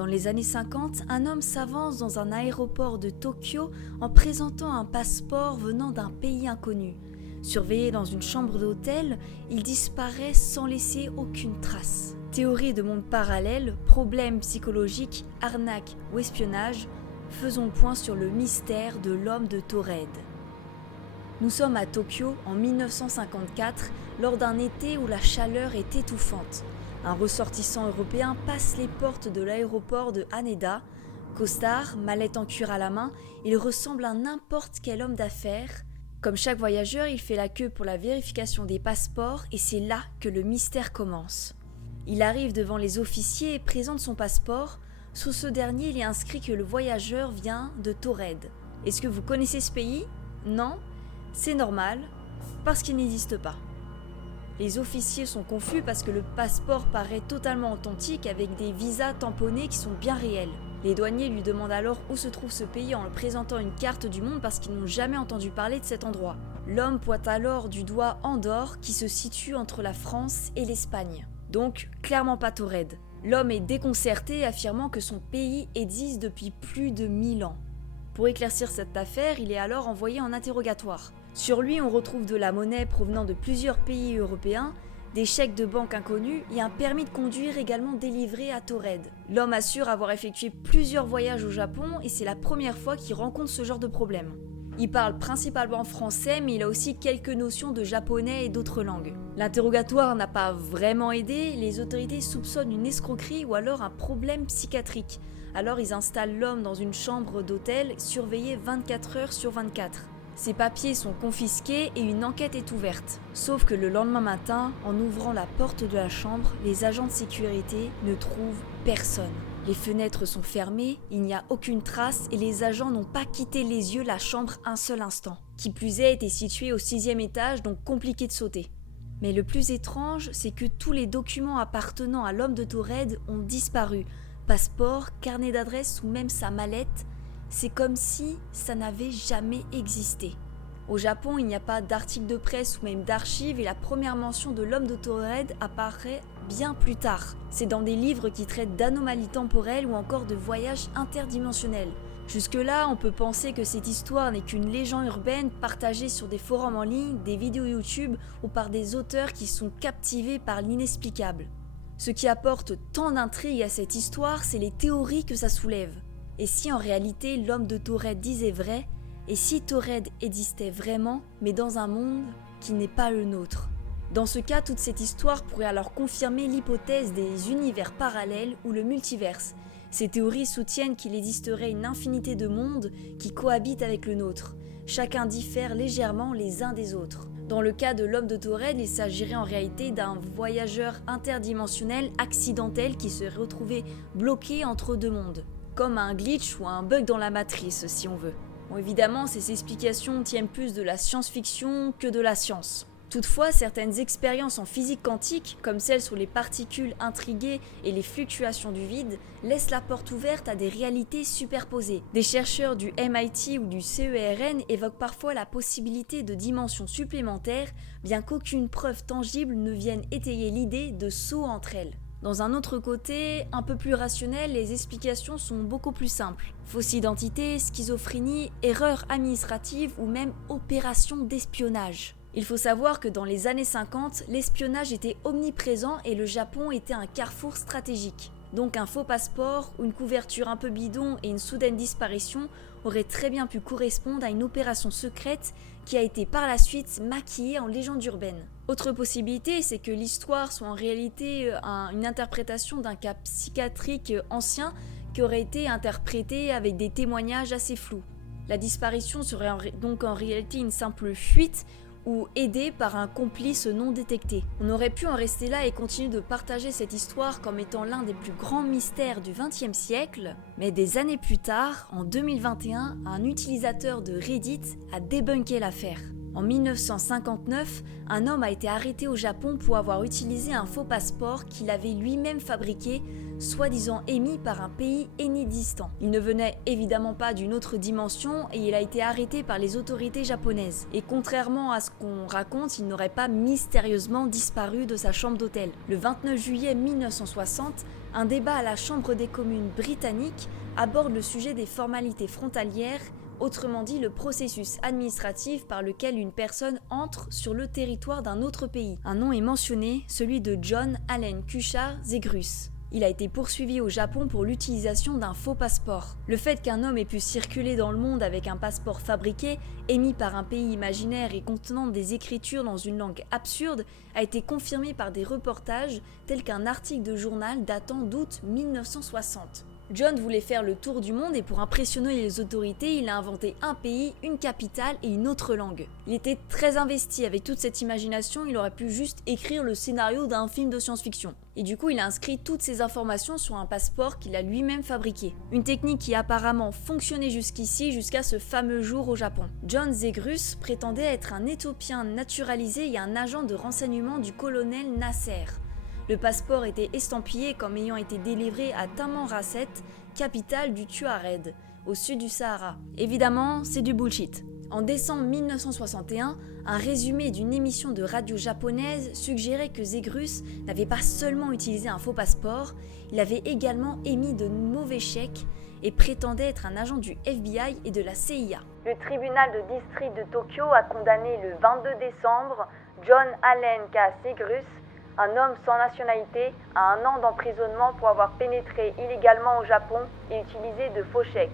Dans les années 50, un homme s'avance dans un aéroport de Tokyo en présentant un passeport venant d'un pays inconnu. Surveillé dans une chambre d'hôtel, il disparaît sans laisser aucune trace. Théorie de monde parallèle, problèmes psychologiques, arnaque ou espionnage, faisons le point sur le mystère de l'homme de Taured. Nous sommes à Tokyo en 1954, lors d'un été où la chaleur est étouffante. Un ressortissant européen passe les portes de l'aéroport de Haneda. Costard, mallette en cuir à la main, il ressemble à n'importe quel homme d'affaires. Comme chaque voyageur, il fait la queue pour la vérification des passeports et c'est là que le mystère commence. Il arrive devant les officiers et présente son passeport. Sous ce dernier, il est inscrit que le voyageur vient de Taured. Est-ce que vous connaissez ce pays ? Non ? C'est normal, parce qu'il n'existe pas. Les officiers sont confus parce que le passeport paraît totalement authentique avec des visas tamponnés qui sont bien réels. Les douaniers lui demandent alors où se trouve ce pays en lui présentant une carte du monde parce qu'ils n'ont jamais entendu parler de cet endroit. L'homme pointe alors du doigt Andorre qui se situe entre la France et l'Espagne. Donc, clairement pas Taured. L'homme est déconcerté affirmant que son pays existe depuis plus de 1000 ans. Pour éclaircir cette affaire, il est alors envoyé en interrogatoire. Sur lui, on retrouve de la monnaie provenant de plusieurs pays européens, des chèques de banque inconnus et un permis de conduire également délivré à Taured. L'homme assure avoir effectué plusieurs voyages au Japon et c'est la première fois qu'il rencontre ce genre de problème. Il parle principalement français mais il a aussi quelques notions de japonais et d'autres langues. L'interrogatoire n'a pas vraiment aidé, les autorités soupçonnent une escroquerie ou alors un problème psychiatrique. Alors ils installent l'homme dans une chambre d'hôtel surveillée 24 heures sur 24. Ses papiers sont confisqués et une enquête est ouverte. Sauf que le lendemain matin, en ouvrant la porte de la chambre, les agents de sécurité ne trouvent personne. Les fenêtres sont fermées, il n'y a aucune trace et les agents n'ont pas quitté les yeux la chambre un seul instant. Qui plus est, était située au 6e étage, donc compliqué de sauter. Mais le plus étrange, c'est que tous les documents appartenant à l'homme de Taured ont disparu. Passeport, carnet d'adresse ou même sa mallette. C'est comme si ça n'avait jamais existé. Au Japon, il n'y a pas d'article de presse ou même d'archives et la première mention de l'homme de Taured apparaît bien plus tard. C'est dans des livres qui traitent d'anomalies temporelles ou encore de voyages interdimensionnels. Jusque-là, on peut penser que cette histoire n'est qu'une légende urbaine partagée sur des forums en ligne, des vidéos YouTube ou par des auteurs qui sont captivés par l'inexplicable. Ce qui apporte tant d'intrigue à cette histoire, c'est les théories que ça soulève. Et si en réalité l'homme de Taured disait vrai, et si Taured existait vraiment, mais dans un monde qui n'est pas le nôtre? Dans ce cas, toute cette histoire pourrait alors confirmer l'hypothèse des univers parallèles ou le multiverse. Ces théories soutiennent qu'il existerait une infinité de mondes qui cohabitent avec le nôtre. Chacun diffère légèrement les uns des autres. Dans le cas de l'homme de Taured, il s'agirait en réalité d'un voyageur interdimensionnel accidentel qui serait retrouvé bloqué entre deux mondes. Comme un glitch ou un bug dans la matrice, si on veut. Bon, évidemment, ces explications tiennent plus de la science-fiction que de la science. Toutefois, certaines expériences en physique quantique, comme celles sur les particules intriguées et les fluctuations du vide, laissent la porte ouverte à des réalités superposées. Des chercheurs du MIT ou du CERN évoquent parfois la possibilité de dimensions supplémentaires, bien qu'aucune preuve tangible ne vienne étayer l'idée de saut entre elles. Dans un autre côté, un peu plus rationnel, les explications sont beaucoup plus simples. Fausse identité, schizophrénie, erreur administrative ou même opération d'espionnage. Il faut savoir que dans les années 50, l'espionnage était omniprésent et le Japon était un carrefour stratégique. Donc un faux passeport, une couverture un peu bidon et une soudaine disparition auraient très bien pu correspondre à une opération secrète qui a été par la suite maquillée en légende urbaine. Autre possibilité, c'est que l'histoire soit en réalité une interprétation d'un cas psychiatrique ancien qui aurait été interprété avec des témoignages assez flous. La disparition serait donc en réalité une simple fuite ou aidée par un complice non détecté. On aurait pu en rester là et continuer de partager cette histoire comme étant l'un des plus grands mystères du XXe siècle, mais des années plus tard, en 2021, un utilisateur de Reddit a débunké l'affaire. En 1959, un homme a été arrêté au Japon pour avoir utilisé un faux passeport qu'il avait lui-même fabriqué, soi-disant émis par un pays inexistant. Il ne venait évidemment pas d'une autre dimension et il a été arrêté par les autorités japonaises. Et contrairement à ce qu'on raconte, il n'aurait pas mystérieusement disparu de sa chambre d'hôtel. Le 29 juillet 1960, un débat à la Chambre des communes britannique aborde le sujet des formalités frontalières, autrement dit le processus administratif par lequel une personne entre sur le territoire d'un autre pays. Un nom est mentionné, celui de John Allen Kusha Zegrus. Il a été poursuivi au Japon pour l'utilisation d'un faux passeport. Le fait qu'un homme ait pu circuler dans le monde avec un passeport fabriqué, émis par un pays imaginaire et contenant des écritures dans une langue absurde, a été confirmé par des reportages tels qu'un article de journal datant d'août 1960. John voulait faire le tour du monde et pour impressionner les autorités, il a inventé un pays, une capitale et une autre langue. Il était très investi avec toute cette imagination, il aurait pu juste écrire le scénario d'un film de science-fiction. Et du coup, il a inscrit toutes ces informations sur un passeport qu'il a lui-même fabriqué. Une technique qui a apparemment fonctionné jusqu'ici, jusqu'à ce fameux jour au Japon. John Zegrus prétendait être un Éthiopien naturalisé et un agent de renseignement du colonel Nasser. Le passeport était estampillé comme ayant été délivré à Tamanrasset, capitale du Tuareg, au sud du Sahara. Évidemment, c'est du bullshit. En décembre 1961, un résumé d'une émission de radio japonaise suggérait que Zegrus n'avait pas seulement utilisé un faux passeport, il avait également émis de mauvais chèques et prétendait être un agent du FBI et de la CIA. Le tribunal de district de Tokyo a condamné le 22 décembre John Allen K. Zegrus, un homme sans nationalité, à 1 an d'emprisonnement pour avoir pénétré illégalement au Japon et utilisé de faux chèques.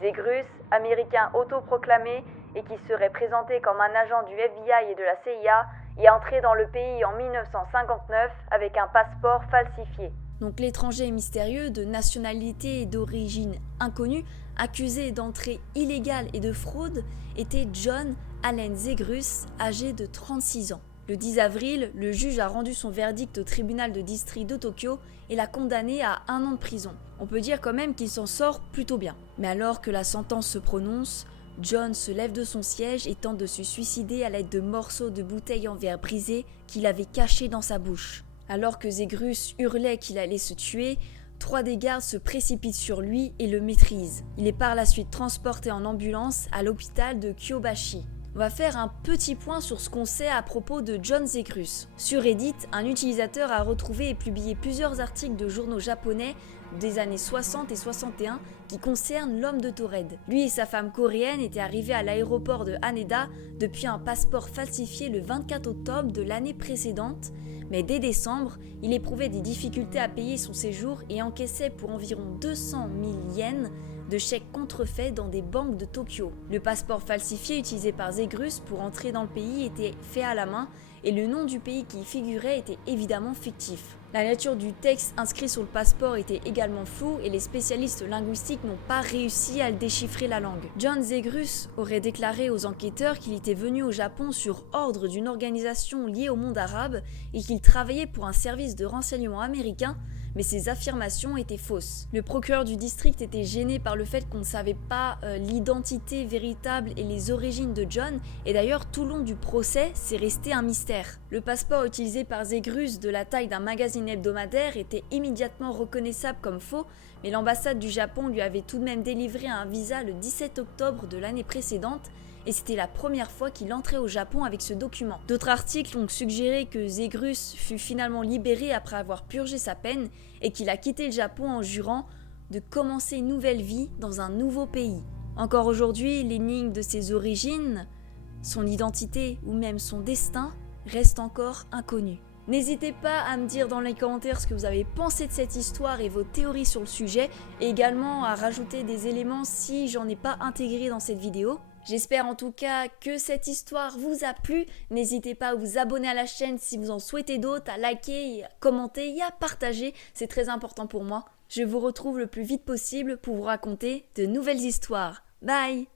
Zegrus, américain autoproclamé et qui serait présenté comme un agent du FBI et de la CIA, est entré dans le pays en 1959 avec un passeport falsifié. Donc l'étranger mystérieux de nationalité et d'origine inconnue, accusé d'entrée illégale et de fraude, était John Allen Zegrus, âgé de 36 ans. Le 10 avril, le juge a rendu son verdict au tribunal de district de Tokyo et l'a condamné à 1 an de prison. On peut dire quand même qu'il s'en sort plutôt bien. Mais alors que la sentence se prononce, John se lève de son siège et tente de se suicider à l'aide de morceaux de bouteilles en verre brisées qu'il avait cachés dans sa bouche. Alors que Zegrus hurlait qu'il allait se tuer, 3 des gardes se précipitent sur lui et le maîtrisent. Il est par la suite transporté en ambulance à l'hôpital de Kyobashi. On va faire un petit point sur ce qu'on sait à propos de John Zegrus. Sur Reddit, un utilisateur a retrouvé et publié plusieurs articles de journaux japonais des années 60 et 61 qui concernent l'homme de Taured. Lui et sa femme coréenne étaient arrivés à l'aéroport de Haneda depuis un passeport falsifié le 24 octobre de l'année précédente, mais dès décembre, il éprouvait des difficultés à payer son séjour et encaissait pour environ 200 000 yens de chèques contrefaits dans des banques de Tokyo. Le passeport falsifié utilisé par Zegrus pour entrer dans le pays était fait à la main et le nom du pays qui y figurait était évidemment fictif. La nature du texte inscrit sur le passeport était également floue et les spécialistes linguistiques n'ont pas réussi à le déchiffrer la langue. John Zegrus aurait déclaré aux enquêteurs qu'il était venu au Japon sur ordre d'une organisation liée au monde arabe et qu'il travaillait pour un service de renseignement américain, mais ces affirmations étaient fausses. Le procureur du district était gêné par le fait qu'on ne savait pas l'identité véritable et les origines de John, et d'ailleurs tout le long du procès, c'est resté un mystère. Le passeport utilisé par Zegrus de la taille d'un magazine hebdomadaire était immédiatement reconnaissable comme faux, mais l'ambassade du Japon lui avait tout de même délivré un visa le 17 octobre de l'année précédente, et c'était la première fois qu'il entrait au Japon avec ce document. D'autres articles ont suggéré que Zegrus fut finalement libéré après avoir purgé sa peine et qu'il a quitté le Japon en jurant de commencer une nouvelle vie dans un nouveau pays. Encore aujourd'hui, l'énigme de ses origines, son identité ou même son destin reste encore inconnue. N'hésitez pas à me dire dans les commentaires ce que vous avez pensé de cette histoire et vos théories sur le sujet, et également à rajouter des éléments si j'en ai pas intégré dans cette vidéo. J'espère en tout cas que cette histoire vous a plu. N'hésitez pas à vous abonner à la chaîne si vous en souhaitez d'autres, à liker, à commenter et à partager. C'est très important pour moi. Je vous retrouve le plus vite possible pour vous raconter de nouvelles histoires. Bye!